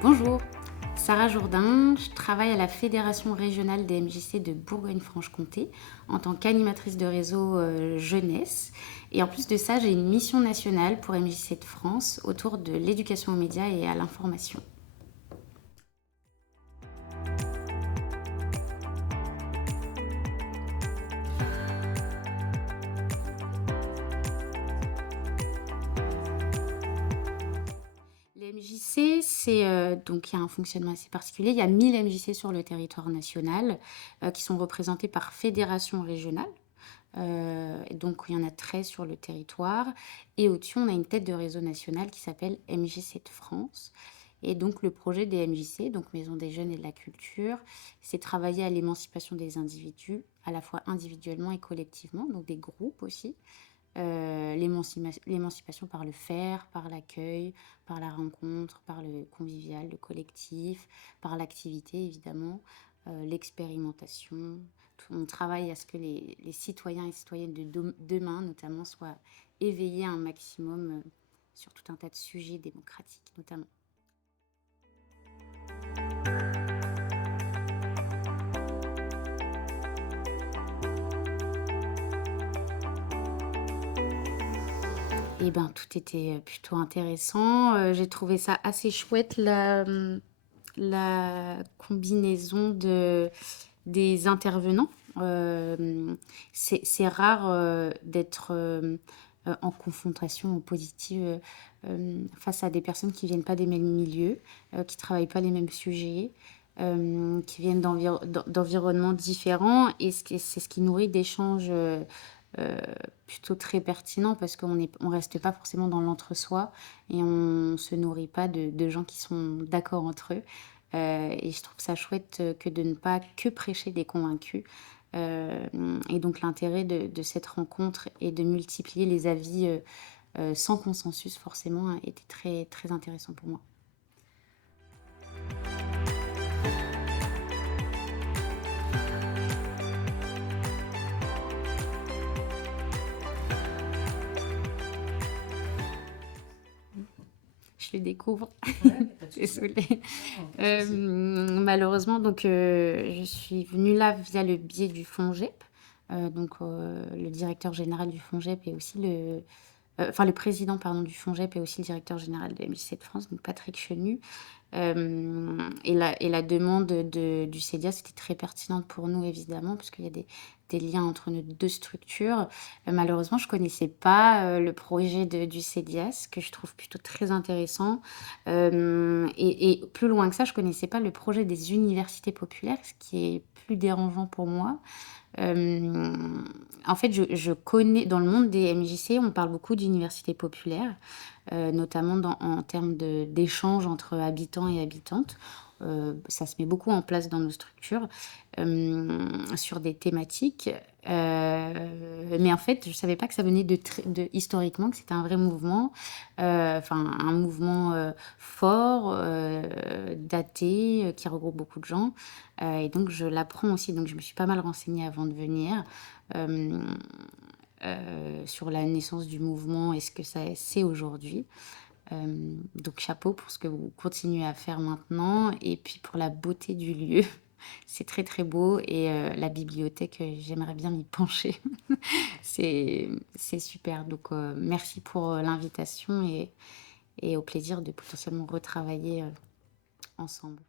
Bonjour, Sarah Jourdain, je travaille à la Fédération régionale des MJC de Bourgogne-Franche-Comté en tant qu'animatrice de réseau jeunesse. Et en plus de ça, j'ai une mission nationale pour MJC de France autour de l'éducation aux médias et à l'information. Les MJC, donc il y a un fonctionnement assez particulier. Il y a 1000 MJC sur le territoire national qui sont représentés par fédération régionale. Et donc il y en a 13 sur le territoire. Et au-dessus, on a une tête de réseau national qui s'appelle MJC de France. Et donc le projet des MJC, donc Maison des jeunes et de la culture, c'est travailler à l'émancipation des individus, à la fois individuellement et collectivement, donc des groupes aussi. L'émancipation par le faire, par l'accueil, par la rencontre, par le convivial, le collectif, par l'activité évidemment, l'expérimentation. On travaille à ce que les citoyens et citoyennes de demain notamment soient éveillés un maximum sur tout un tas de sujets démocratiques notamment. Eh ben, tout était plutôt intéressant. J'ai trouvé ça assez chouette, la combinaison des intervenants. C'est rare d'être en confrontation positive face à des personnes qui viennent pas des mêmes milieux, qui travaillent pas les mêmes sujets, qui viennent d'environnements différents. Et c'est ce qui nourrit d'échanges euh, plutôt très pertinents parce on reste pas forcément dans l'entre-soi et on se nourrit pas de gens qui sont d'accord entre eux. Et je trouve ça chouette que de ne pas que prêcher des convaincus. Euh, et donc l'intérêt de cette rencontre et de multiplier les avis sans consensus forcément était très, très intéressant pour moi. Je le découvre. Ouais, pas de souci. Désolée. Non, pas de souci. Malheureusement, donc, je suis venue là via le biais du FONGEP. Le directeur général du FONGEP est aussi le président pardon, du FONGEP est aussi le directeur général de MJC de France, donc Patrick Chenu. Et la demande du CEDIAS était très pertinente pour nous, évidemment, parce qu'il y a des liens entre nos deux structures. Malheureusement, je ne connaissais pas le projet du CEDIAS, que je trouve plutôt très intéressant. Et plus loin que ça, je ne connaissais pas le projet des universités populaires, ce qui est plus dérangeant pour moi. Euh, En fait, je connais, dans le monde des MJC, on parle beaucoup d'universités populaires, notamment en termes d'échanges entre habitants et habitantes. Ça se met beaucoup en place dans nos structures sur des thématiques. Mais en fait, je ne savais pas que ça venait historiquement, que c'était un vrai mouvement, enfin un mouvement fort, daté, qui regroupe beaucoup de gens. Et donc, je l'apprends aussi. Donc, je me suis pas mal renseignée avant de venir euh, sur la naissance du mouvement et ce que c'est aujourd'hui. Donc, chapeau pour ce que vous continuez à faire maintenant. Et puis, pour la beauté du lieu. C'est très très beau et la bibliothèque, j'aimerais bien m'y pencher. C'est super. Donc, merci pour l'invitation et au plaisir de potentiellement retravailler ensemble.